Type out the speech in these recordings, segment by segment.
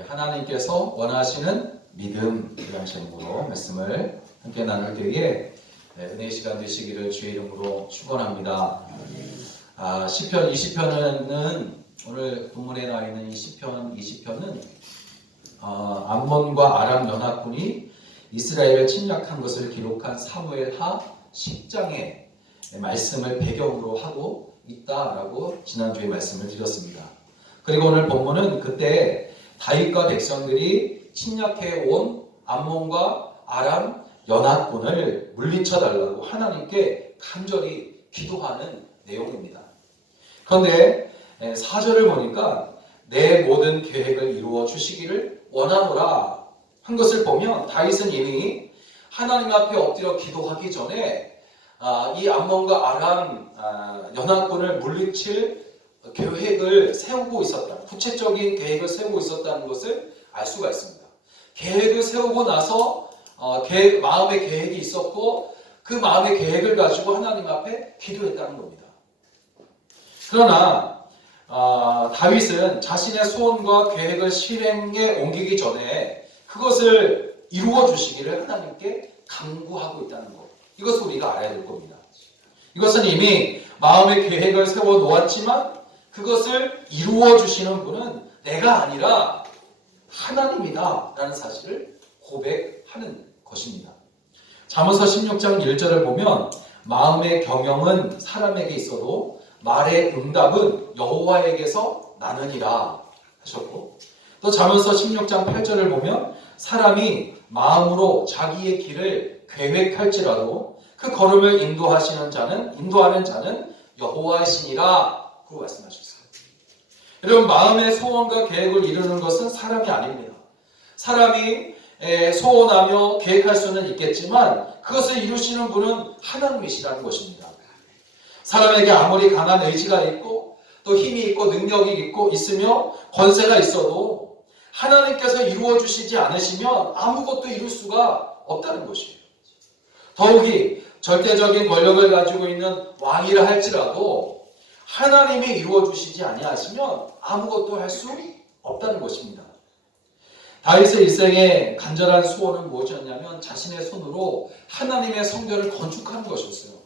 하나님께서 원하시는 믿음이라는 제목으로 말씀을 함께 나눌 때에 은혜의 시간 되시기를 주의 이름으로 축원합니다. 시편 20편은 오늘 본문에 나와 있는 이 시편 20편은 암몬과 아람 연합군이 이스라엘을 침략한 것을 기록한 사무엘하 10장의 말씀을 배경으로 하고 있다라고 지난주에 말씀을 드렸습니다. 그리고 오늘 본문은 그때 다윗과 백성들이 침략해 온 암몬과 아람 연합군을 물리쳐 달라고 하나님께 간절히 기도하는 내용입니다. 그런데 4절을 보니까 내 모든 계획을 이루어 주시기를 원하노라 한 것을 보면 다윗은 이미 하나님 앞에 엎드려 기도하기 전에 이 암몬과 아람 연합군을 물리칠 계획을 세우고 있었다. 구체적인 계획을 세우고 있었다는 것을 알 수가 있습니다. 계획을 세우고 나서 마음의 계획이 있었고 그 마음의 계획을 가지고 하나님 앞에 기도했다는 겁니다. 그러나 다윗은 자신의 소원과 계획을 실행에 옮기기 전에 그것을 이루어 주시기를 하나님께 간구하고 있다는 것. 이것을 우리가 알아야 될 겁니다. 이것은 이미 마음의 계획을 세워 놓았지만 그것을 이루어 주시는 분은 내가 아니라 하나님이다 라는 사실을 고백하는 것입니다. 잠언서 16장 1절을 보면 마음의 경영은 사람에게 있어도 말의 응답은 여호와에게서 나느니라 하셨고, 또 잠언서 16장 8절을 보면 사람이 마음으로 자기의 길을 계획할지라도 그 걸음을 인도하는 자는 여호와이시니라 고 말씀하셨어요. 여러분, 마음의 소원과 계획을 이루는 것은 사람이 아닙니다. 사람이 소원하며 계획할 수는 있겠지만 그것을 이루시는 분은 하나님이시라는 것입니다. 사람에게 아무리 강한 의지가 있고 또 힘이 있고 능력이 있으며 권세가 있어도 하나님께서 이루어 주시지 않으시면 아무것도 이룰 수가 없다는 것이에요. 더욱이 절대적인 권력을 가지고 있는 왕이라 할지라도 하나님이 이루어 주시지 아니하시면 아무것도 할 수 없다는 것입니다. 다윗의 일생의 간절한 소원은 무엇이었냐면 자신의 손으로 하나님의 성전을 건축하는 것이었어요.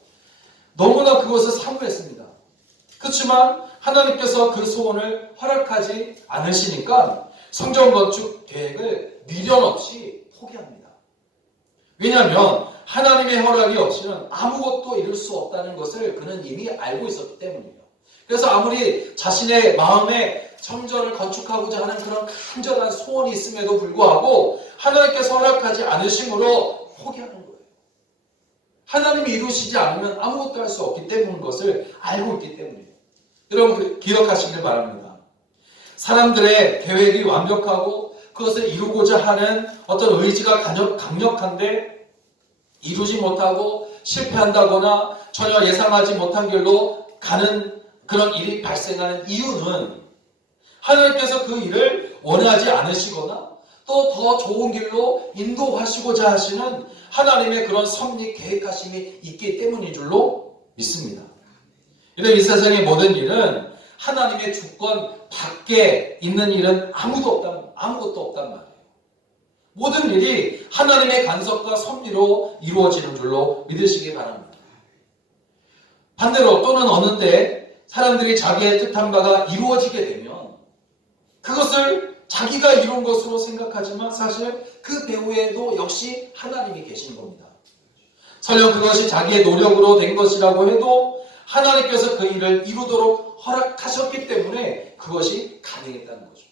너무나 그것을 사모했습니다. 그렇지만 하나님께서 그 소원을 허락하지 않으시니까 성전 건축 계획을 미련 없이 포기합니다. 왜냐하면 하나님의 허락이 없이는 아무것도 이룰 수 없다는 것을 그는 이미 알고 있었기 때문이에요. 그래서 아무리 자신의 마음에 성전을 건축하고자 하는 그런 간절한 소원이 있음에도 불구하고 하나님께서 허락하지 않으심으로 포기하는 거예요. 하나님이 이루시지 않으면 아무것도 할 수 없기 때문인 것을 알고 있기 때문이에요. 여러분 기억하시길 바랍니다. 사람들의 계획이 완벽하고 그것을 이루고자 하는 어떤 의지가 강력한데 이루지 못하고 실패한다거나 전혀 예상하지 못한 길로 가는 그런 일이 발생하는 이유는 하나님께서 그 일을 원하지 않으시거나 또 더 좋은 길로 인도하시고자 하시는 하나님의 그런 섭리 계획하심이 있기 때문인 줄로 믿습니다. 이런 이 세상의 모든 일은 하나님의 주권 밖에 있는 일은 아무것도 없단 말이에요. 모든 일이 하나님의 간섭과 섭리로 이루어지는 줄로 믿으시기 바랍니다. 반대로 또는 어느 때 사람들이 자기의 뜻한 바가 이루어지게 되면 그것을 자기가 이룬 것으로 생각하지만 사실 그 배후에도 역시 하나님이 계신 겁니다. 설령 그것이 자기의 노력으로 된 것이라고 해도 하나님께서 그 일을 이루도록 허락하셨기 때문에 그것이 가능했다는 거죠.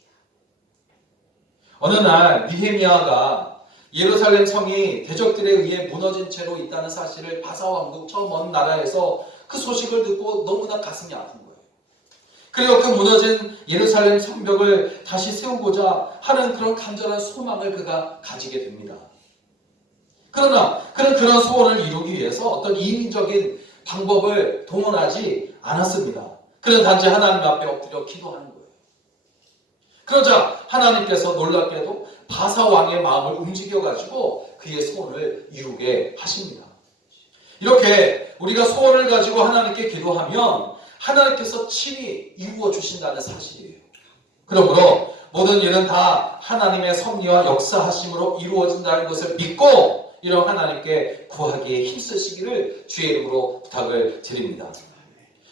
어느 날 느헤미야가 예루살렘 성이 대적들에 의해 무너진 채로 있다는 사실을 바사왕국 저 먼 나라에서 그 소식을 듣고 너무나 가슴이 아픈 거예요. 그리고 그 무너진 예루살렘 성벽을 다시 세우고자 하는 그런 간절한 소망을 그가 가지게 됩니다. 그러나 그는 그런 소원을 이루기 위해서 어떤 인위적인 방법을 동원하지 않았습니다. 그는 단지 하나님 앞에 엎드려 기도하는 거예요. 그러자 하나님께서 놀랍게도 바사왕의 마음을 움직여가지고 그의 소원을 이루게 하십니다. 이렇게 우리가 소원을 가지고 하나님께 기도하면 하나님께서 친히 이루어 주신다는 사실이에요. 그러므로 모든 일은 다 하나님의 섭리와 역사하심으로 이루어진다는 것을 믿고 이런 하나님께 구하기에 힘쓰시기를 주의 이름으로 부탁을 드립니다.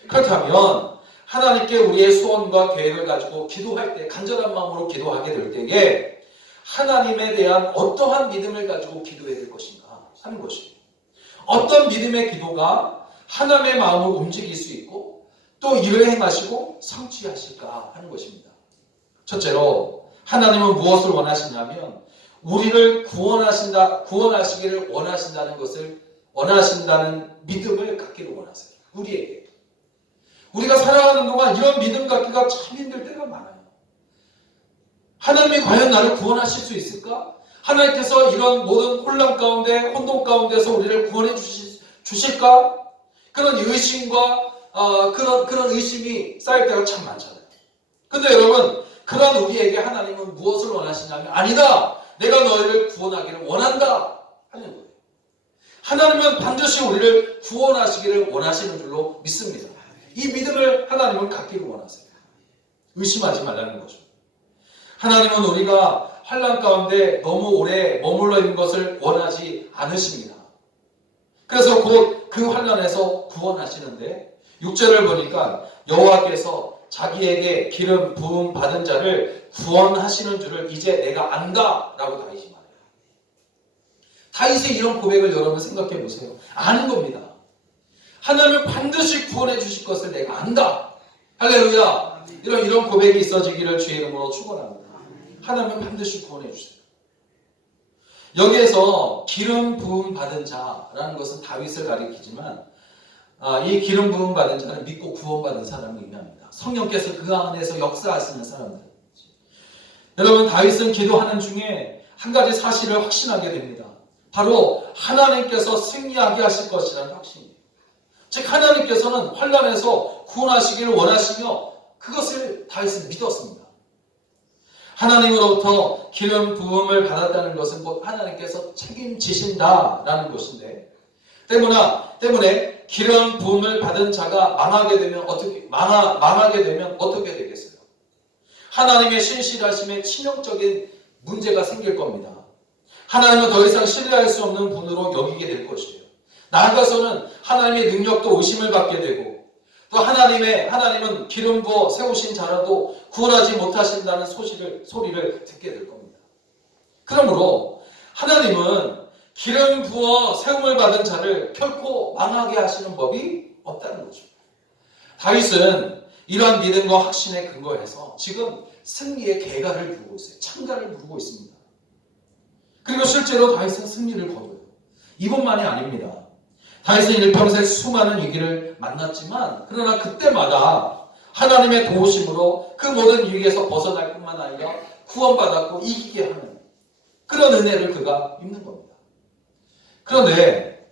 그렇다면 하나님께 우리의 소원과 계획을 가지고 기도할 때, 간절한 마음으로 기도하게 될 때에 하나님에 대한 어떠한 믿음을 가지고 기도해야 될 것인가 하는 것이에요. 어떤 믿음의 기도가 하나님의 마음을 움직일 수 있고 또 일을 행하시고 성취하실까 하는 것입니다. 첫째로 하나님은 무엇을 원하시냐면 우리를 구원하시기를 원하신다는 것을 원하신다는 믿음을 갖기를 원하세요. 우리에게. 우리가 살아가는 동안 이런 믿음 갖기가 참 힘들 때가 많아요. 하나님이 과연 나를 구원하실 수 있을까? 하나님께서 이런 모든 혼란 가운데, 혼돈 가운데서 우리를 구원해 주실까? 그런 의심과 그런 의심이 쌓일 때가 참 많잖아요. 근데 여러분, 그런 우리에게 하나님은 무엇을 원하시냐면 아니다! 내가 너희를 구원하기를 원한다! 하는 거예요. 하나님은 반드시 우리를 구원하시기를 원하시는 줄로 믿습니다. 이 믿음을 하나님은 갖기를 원하세요. 의심하지 말라는 거죠. 하나님은 우리가 환난 가운데 너무 오래 머물러 있는 것을 원하지 않으십니다. 그래서 곧 그 환난에서 구원하시는데 6절을 보니까 여호와께서 자기에게 기름 부음 받은 자를 구원하시는 줄을 이제 내가 안다 라고 다윗이 말해요. 다윗의 이런 고백을 여러분 생각해 보세요. 아는 겁니다. 하나님을 반드시 구원해 주실 것을 내가 안다. 할렐루야. 이런 고백이 있어지기를 주의 이름으로 축원합니다. 하나님은 반드시 구원해 주세요. 여기에서 기름 부음 받은 자라는 것은 다윗을 가리키지만 이 기름 부음 받은 자는 믿고 구원받은 사람을 의미합니다. 성령께서 그 안에서 역사하시는 사람들. 여러분, 다윗은 기도하는 중에 한 가지 사실을 확신하게 됩니다. 바로 하나님께서 승리하게 하실 것이라는 확신입니다. 즉 하나님께서는 환난에서 구원하시기를 원하시며 그것을 다윗은 믿었습니다. 하나님으로부터 기름 부음을 받았다는 것은 곧 하나님께서 책임지신다라는 것인데 때문에 기름 부음을 받은 자가 망하게 되면 어떻게 되겠어요? 하나님의 신실하심에 치명적인 문제가 생길 겁니다. 하나님은 더 이상 신뢰할 수 없는 분으로 여기게 될 것이에요. 나아가서는 하나님의 능력도 의심을 받게 되고 또 하나님은 기름 부어 세우신 자라도 구원하지 못하신다는 소리를 듣게 될 겁니다. 그러므로 하나님은 기름 부어 세움을 받은 자를 결코 망하게 하시는 법이 없다는 거죠. 다윗은 이러한 믿음과 확신에 근거해서 지금 승리의 개가를 부르고 있어요. 창가를 부르고 있습니다. 그리고 실제로 다윗은 승리를 거둬요. 이번만이 아닙니다. 다윗은 일평생 수많은 위기를 만났지만 그러나 그때마다 하나님의 도우심으로 그 모든 위기에서 벗어날 뿐만 아니라 구원받았고 이기게 하는 그런 은혜를 그가 입는 겁니다. 그런데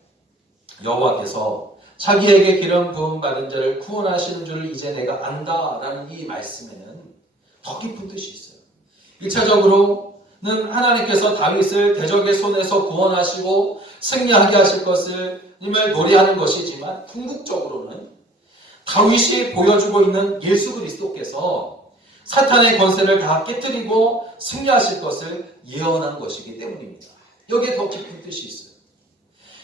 여호와께서 자기에게 기름 부음 받은 자를 구원하시는 줄을 이제 내가 안다라는 이 말씀에는 더 깊은 뜻이 있어요. 1차적으로는 하나님께서 다윗을 대적의 손에서 구원하시고 승리하게 하실 것을 님을 노래하는 것이지만 궁극적으로는 다윗이 보여주고 있는 예수 그리스도께서 사탄의 권세를 다 깨뜨리고 승리하실 것을 예언한 것이기 때문입니다. 여기에 더 깊은 뜻이 있어요.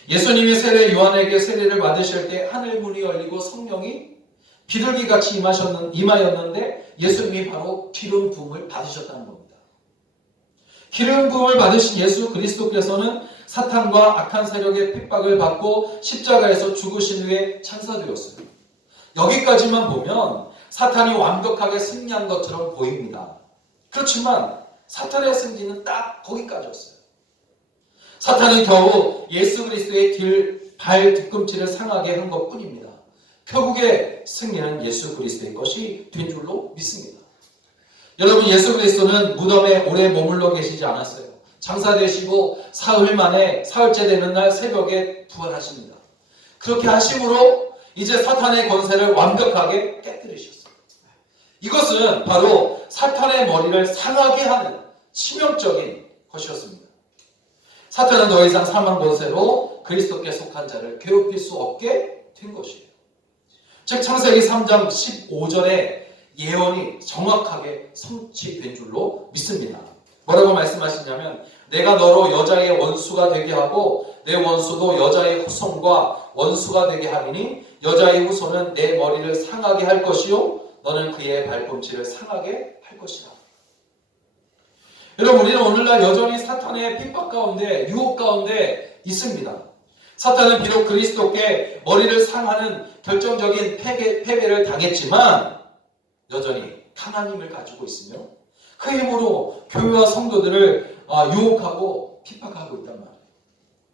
예수님이 요한에게 세례를 받으실 때 하늘 문이 열리고 성령이 비둘기같이 임하였는데 예수님이 바로 기름 부음을 받으셨다는 겁니다. 기름 부음을 받으신 예수 그리스도께서는 사탄과 악한 세력의 핍박을 받고 십자가에서 죽으신 후에 찬사되었어요. 여기까지만 보면 사탄이 완벽하게 승리한 것처럼 보입니다. 그렇지만 사탄의 승리는 딱 거기까지였어요. 사탄은 겨우 예수 그리스도의 발 뒤꿈치를 상하게 한 것뿐입니다. 결국의 승리는 예수 그리스도의 것이 된 줄로 믿습니다. 여러분, 예수 그리스도는 무덤에 오래 머물러 계시지 않았어요. 장사되시고 사흘째 되는 날 새벽에 부활하십니다. 그렇게 하심으로 이제 사탄의 권세를 완벽하게 깨뜨리셨어요. 이것은 바로 사탄의 머리를 상하게 하는 치명적인 것이었습니다. 사탄은 더 이상 사망 권세로 그리스도께 속한 자를 괴롭힐 수 없게 된 것이에요. 즉 창세기 3장 15절에 예언이 정확하게 성취된 줄로 믿습니다. 뭐라고 말씀하시냐면 내가 너로 여자의 원수가 되게 하고 내 원수도 여자의 후손과 원수가 되게 하리니 여자의 후손은 내 머리를 상하게 할 것이요 너는 그의 발꿈치를 상하게 할 것이다. 여러분 우리는 오늘날 여전히 사탄의 핍박 가운데 유혹 가운데 있습니다. 사탄은 비록 그리스도께 머리를 상하는 결정적인 패배를 당했지만 여전히 강한 힘을 가지고 있으며 그 힘으로 교회와 성도들을 유혹하고 핍박하고 있단 말이에요.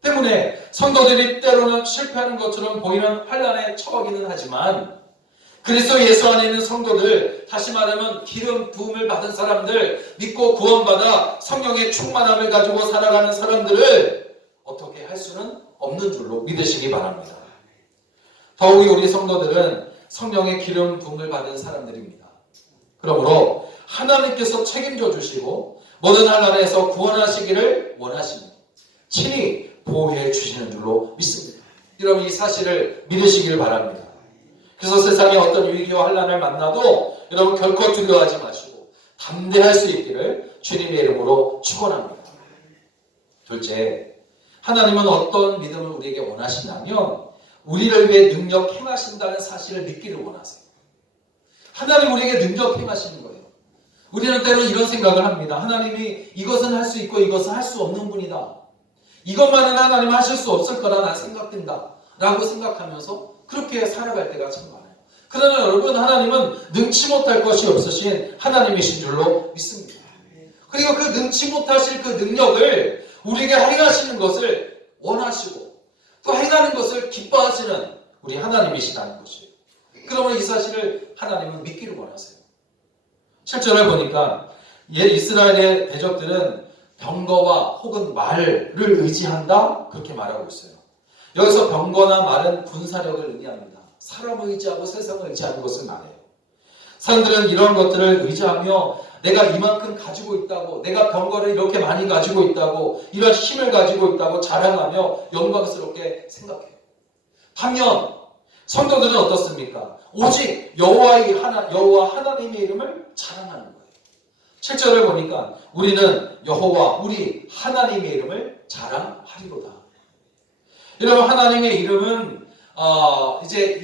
때문에 성도들이 때로는 실패하는 것처럼 보이는 환난에 처하기는 하지만 그리스도 예수 안에 있는 성도들, 다시 말하면 기름 부음을 받은 사람들, 믿고 구원받아 성령의 충만함을 가지고 살아가는 사람들을 어떻게 할 수는 없는 줄로 믿으시기 바랍니다. 더욱이 우리 성도들은 성령의 기름 부음을 받은 사람들입니다. 그러므로 하나님께서 책임져 주시고 모든 환난에서 구원하시기를 원하시며 친히 보호해 주시는 줄로 믿습니다. 여러분 이 사실을 믿으시길 바랍니다. 그래서 세상에 어떤 위기와 환난을 만나도 여러분 결코 두려워하지 마시고 담대할 수 있기를 주님의 이름으로 축원합니다. 둘째, 하나님은 어떤 믿음을 우리에게 원하시냐면 우리를 위해 능력 행하신다는 사실을 믿기를 원하세요. 하나님 우리에게 능력 행하시는 거예요. 우리는 때로 이런 생각을 합니다. 하나님이 이것은 할 수 있고 이것은 할 수 없는 분이다. 이것만은 하나님 하실 수 없을 거라 난 생각된다. 라고 생각하면서 그렇게 살아갈 때가 참 많아요. 그러나 여러분 하나님은 능치 못할 것이 없으신 하나님이신 줄로 믿습니다. 그리고 그 능치 못하실 그 능력을 우리에게 행하시는 것을 원하시고 또 행하는 것을 기뻐하시는 우리 하나님이시다는 것이에요. 그러면 이 사실을 하나님은 믿기를 원하세요. 7절을 보니까 이스라엘의 대적들은 병거와 혹은 말을 의지한다 그렇게 말하고 있어요. 여기서 병거나 말은 군사력을 의미합니다. 사람을 의지하고 세상을 의지하는 것을 말해요. 사람들은 이런 것들을 의지하며 내가 이만큼 가지고 있다고, 내가 병거를 이렇게 많이 가지고 있다고, 이런 힘을 가지고 있다고 자랑하며 영광스럽게 생각해요. 반면 성도들은 어떻습니까? 오직 여호와 하나님의 이름을 자랑하는 거예요. 7절을 보니까 우리는 여호와 우리 하나님의 이름을 자랑하리로다. 여러분 하나님의 이름은 이제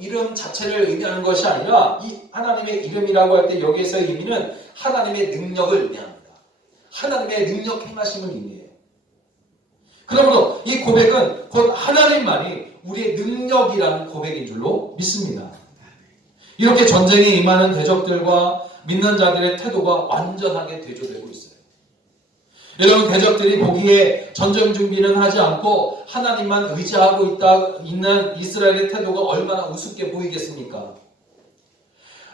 이름 자체를 의미하는 것이 아니라 이 하나님의 이름이라고 할 때 여기에서의 의미는 하나님의 능력을 의미합니다. 하나님의 능력 행하심을 의미해요. 그러므로 이 고백은 곧 하나님만이 우리의 능력이라는 고백인 줄로 믿습니다. 이렇게 전쟁에 임하는 대적들과 믿는 자들의 태도가 완전하게 대조되고 있어요. 여러분 대적들이 보기에 전쟁 준비는 하지 않고 하나님만 의지하고 있는 이스라엘의 태도가 얼마나 우습게 보이겠습니까?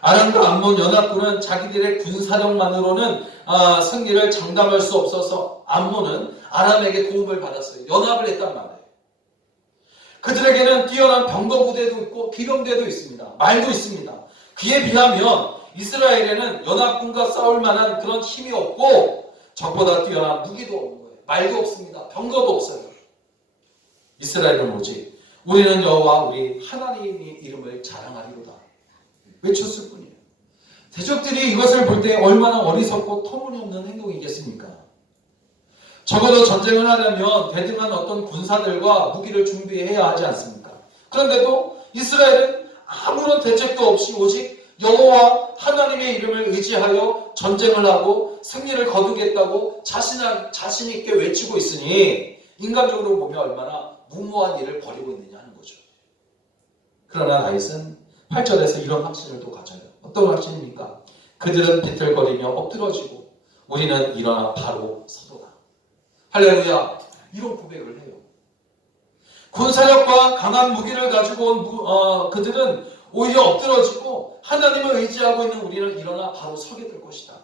아람과 암몬 연합군은 자기들의 군사력만으로는 승리를 장담할 수 없어서 암몬은 아람에게 도움을 받았어요. 연합을 했단 말이에요. 그들에게는 뛰어난 병거 부대도 있고 기병대도 있습니다. 말도 있습니다. 그에 비하면 이스라엘에는 연합군과 싸울 만한 그런 힘이 없고 적보다 뛰어난 무기도 없는 거예요. 말도 없습니다. 병거도 없어요. 이스라엘은 오직 우리는 여호와 우리 하나님의 이름을 자랑하리로다 외쳤을 뿐이에요. 대적들이 이것을 볼 때 얼마나 어리석고 터무니없는 행동이겠습니까? 적어도 전쟁을 하려면 대등한 어떤 군사들과 무기를 준비해야 하지 않습니까? 그런데도 이스라엘은 아무런 대책도 없이 오직 여호와 하나님의 이름을 의지하여 전쟁을 하고 승리를 거두겠다고 자신 있게 외치고 있으니 인간적으로 보면 얼마나 무모한 일을 벌이고 있느냐 하는 거죠. 그러나 다윗은 8절에서 이런 확신을 또 가져요. 어떤 확신입니까? 그들은 비틀거리며 엎드러지고 우리는 일어나 바로 서도다. 할렐루야. 이런 고백을 해요. 군사력과 강한 무기를 가지고 온 그들은 오히려 엎드러지고 하나님을 의지하고 있는 우리는 일어나 바로 서게 될 것이다.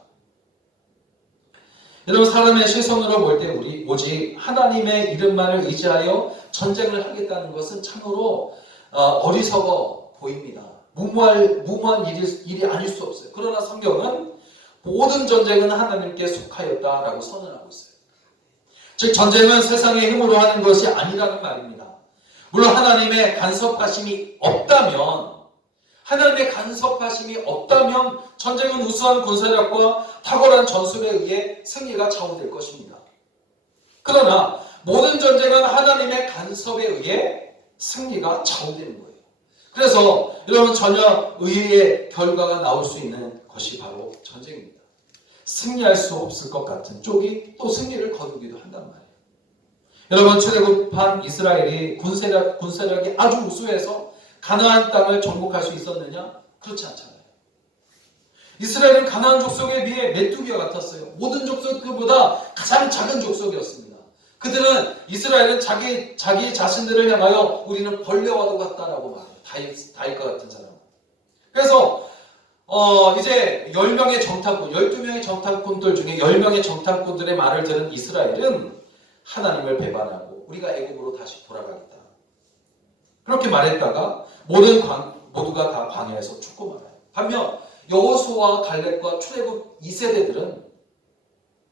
여러분 사람의 시선으로 볼 때 우리 오직 하나님의 이름만을 의지하여 전쟁을 하겠다는 것은 참으로 어리석어 보입니다. 무모한 일이 아닐 수 없어요. 그러나 성경은 모든 전쟁은 하나님께 속하였다라고 선언하고 있어요. 즉 전쟁은 세상의 힘으로 하는 것이 아니라는 말입니다. 물론 하나님의 간섭하심이 없다면 하나님의 간섭하심이 없다면 전쟁은 우수한 군사력과 탁월한 전술에 의해 승리가 좌우될 것입니다. 그러나 모든 전쟁은 하나님의 간섭에 의해 승리가 좌우되는 거예요. 그래서 여러분 전혀 의외의 결과가 나올 수 있는 것이 바로 전쟁입니다. 승리할 수 없을 것 같은 쪽이 또 승리를 거두기도 한단 말이에요. 여러분 출애굽한 이스라엘이 군사력이 아주 우수해서 가나안 땅을 정복할 수 있었느냐? 그렇지 않잖아요. 이스라엘은 가나안 족속에 비해 메뚜기와 같았어요. 모든 족속보다 가장 작은 족속이었습니다. 그들은 이스라엘은 자기 자신들을 향하여 우리는 벌레와도 같다라고 말해요. 다윗과 같은 사람. 그래서 이제 10명의 정탐꾼, 12명의 정탐꾼들 중에 10명의 정탐꾼들의 말을 들은 이스라엘은 하나님을 배반하고 우리가 애굽으로 다시 돌아가겠다. 그렇게 말했다가 모두가 다 광야에서 죽고 말아요. 반면 여호수아와 갈렙과 출애굽 2세대들은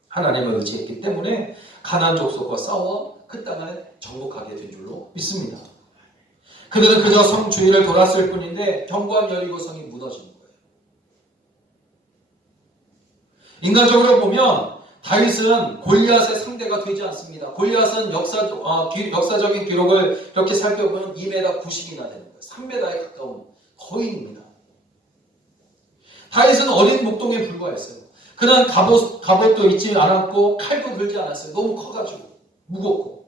하나님을 의지했기 때문에 가나안 족속과 싸워 그 땅을 정복하게 된 줄로 믿습니다. 그들은 그저 성 주위를 돌았을 뿐인데 견고한 여리고성이 무너진 거예요. 인간적으로 보면 다윗은 골리앗의 상대가 되지 않습니다. 골리앗은 역사적인 기록을 이렇게 살펴보면 2m 90이나 되는 거예요. 3m에 가까운 거인입니다. 다윗은 어린 목동에 불과했어요. 그는 갑옷도 입지 않았고 칼도 들지 않았어요. 너무 커가지고 무겁고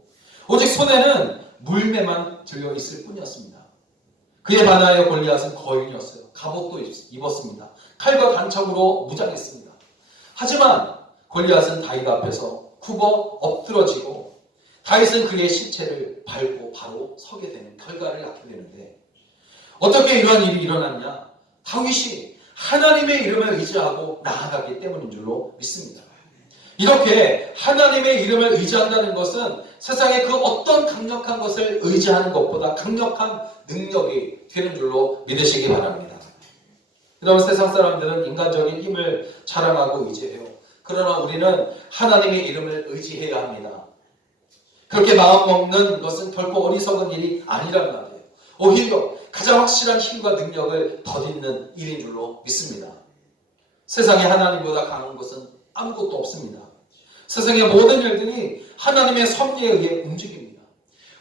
오직 손에는 물매만 들려 있을 뿐이었습니다. 그에 반하여 골리앗은 거인이었어요. 갑옷도 입었습니다. 칼과 단창으로 무장했습니다. 하지만 골리앗은 다윗 앞에서 굽어 엎드러지고 다윗은 그의 시체를 밟고 바로 서게 되는 결과를 낳게 되는데 어떻게 이러한 일이 일어났냐? 다윗이 하나님의 이름을 의지하고 나아가기 때문인 줄로 믿습니다. 이렇게 하나님의 이름을 의지한다는 것은 세상의 그 어떤 강력한 것을 의지하는 것보다 강력한 능력이 되는 줄로 믿으시기 바랍니다. 여러분 세상 사람들은 인간적인 힘을 자랑하고 의지해요. 그러나 우리는 하나님의 이름을 의지해야 합니다. 그렇게 마음먹는 것은 결코 어리석은 일이 아니란 말이에요. 오히려 가장 확실한 힘과 능력을 덧입는 일인 줄로 믿습니다. 세상에 하나님보다 강한 것은 아무것도 없습니다. 세상의 모든 일들이 하나님의 섭리에 의해 움직입니다.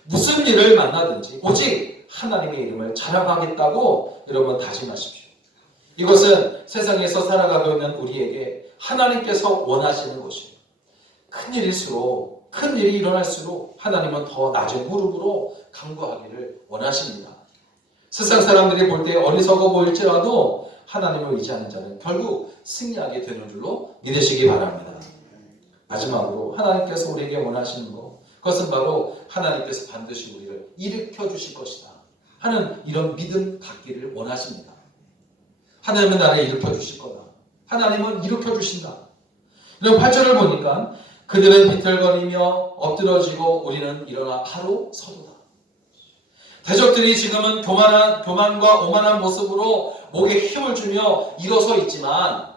무슨 일을 만나든지 오직 하나님의 이름을 자랑하겠다고 여러분 다짐하십시오. 이것은 세상에서 살아가고 있는 우리에게 하나님께서 원하시는 것이에요. 큰 일이 일어날수록 하나님은 더 낮은 무릎으로 간구하기를 원하십니다. 세상 사람들이 볼 때 어리석어 보일지라도 하나님을 의지하는 자는 결국 승리하게 되는 줄로 믿으시기 바랍니다. 마지막으로 하나님께서 우리에게 원하시는 것, 그것은 바로 하나님께서 반드시 우리를 일으켜 주실 것이다 하는 이런 믿음 갖기를 원하십니다. 하나님은 나를 일으켜 주실 거다. 하나님은 일으켜 주신다. 이런 8절을 보니까 그들은 비틀거리며 엎드러지고 우리는 일어나 바로 서도다. 대적들이 지금은 교만과 오만한 모습으로 목에 힘을 주며 일어서 있지만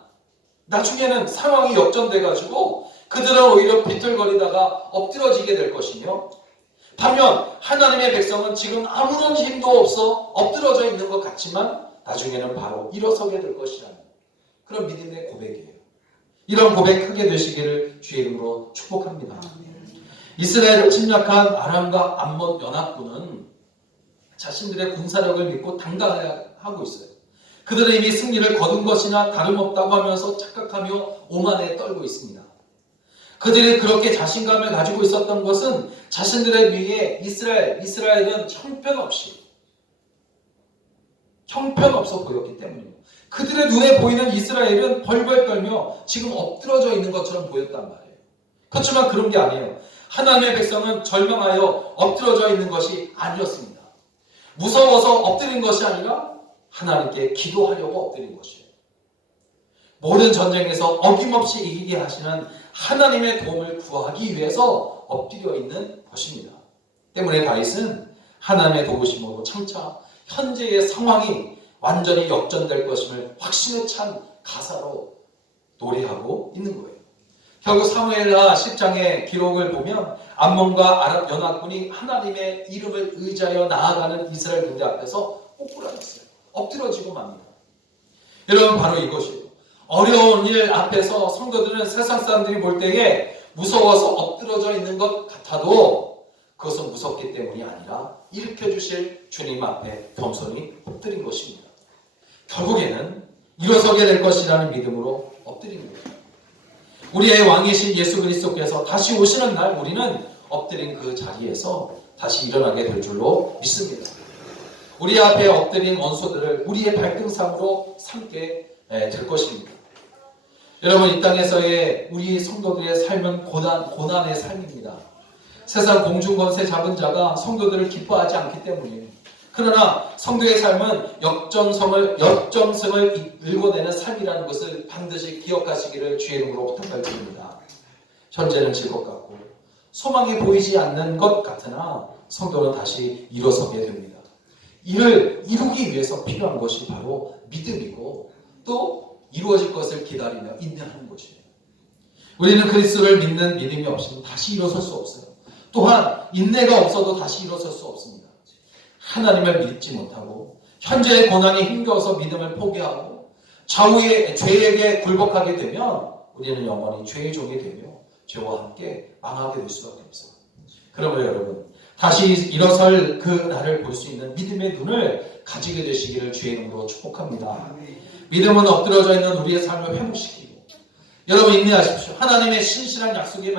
나중에는 상황이 역전돼가지고 그들은 오히려 비틀거리다가 엎드러지게 될 것이며 반면 하나님의 백성은 지금 아무런 힘도 없어 엎드러져 있는 것 같지만 나중에는 바로 일어서게 될 것이라는 그런 믿음의 고백이에요. 이런 고백 크게 되시기를 주의 이름으로 축복합니다. 이스라엘을 침략한 아람과 암몬 연합군은 자신들의 군사력을 믿고 당당하고 있어요. 그들은 이미 승리를 거둔 것이나 다름없다고 하면서 착각하며 오만에 떨고 있습니다. 그들이 그렇게 자신감을 가지고 있었던 것은 자신들의 위에 이스라엘은 형편없어 보였기 때문입니다. 그들의 눈에 보이는 이스라엘은 벌벌 떨며 지금 엎드러져 있는 것처럼 보였단 말이에요. 그렇지만 그런 게 아니에요. 하나님의 백성은 절망하여 엎드러져 있는 것이 아니었습니다. 무서워서 엎드린 것이 아니라 하나님께 기도하려고 엎드린 것이에요. 모든 전쟁에서 어김없이 이기게 하시는 하나님의 도움을 구하기 위해서 엎드려 있는 것입니다. 때문에 다윗은 하나님의 도우심으로 장차 현재의 상황이 완전히 역전될 것임을 확신에 찬 가사로 노래하고 있는 거예요. 결국 사무엘하 10장의 기록을 보면 암몬과 아랍 연합군이 하나님의 이름을 의지하여 나아가는 이스라엘 군대 앞에서 꼬꾸라졌어요. 엎드러지고 맙니다. 여러분, 바로 이것이에요. 어려운 일 앞에서 성도들은 세상 사람들이 볼 때에 무서워서 엎드러져 있는 것 같아도 그것은 무섭기 때문이 아니라 일으켜주실 주님 앞에 겸손히 엎드린 것입니다. 결국에는 일어서게 될 것이라는 믿음으로 엎드리는 거예요. 우리의 왕이신 예수 그리스도께서 다시 오시는 날 우리는 엎드린 그 자리에서 다시 일어나게 될 줄로 믿습니다. 우리 앞에 엎드린 원수들을 우리의 발등상으로 삼게 될 것입니다. 여러분, 이 땅에서의 우리 성도들의 삶은 고난의 삶입니다. 세상 공중권세 잡은 자가 성도들을 기뻐하지 않기 때문이에요. 그러나 성도의 삶은 역정성을 일궈내는 삶이라는 것을 반드시 기억하시기를 주의 이름으로 부탁을 드립니다. 현재는 질 것 같고 소망이 보이지 않는 것 같으나 성도는 다시 일어서게 됩니다. 이를 이루기 위해서 필요한 것이 바로 믿음이고 또 이루어질 것을 기다리며 인내하는 것이에요. 우리는 그리스도를 믿는 믿음이 없으면 다시 일어설 수 없어요. 또한 인내가 없어도 다시 일어설 수 없습니다. 하나님을 믿지 못하고 현재의 고난이 힘겨워서 믿음을 포기하고 좌우의 죄에게 굴복하게 되면 우리는 영원히 죄의 종이 되며 죄와 함께 망하게 될 수밖에 없어요. 그러므로 여러분, 다시 일어설 그 날을 볼 수 있는 믿음의 눈을 가지게 되시기를 주의 이름으로 축복합니다. 믿음은 엎드려져 있는 우리의 삶을 회복시키고, 여러분 인내하십시오. 하나님의 신실한 약속의 말씀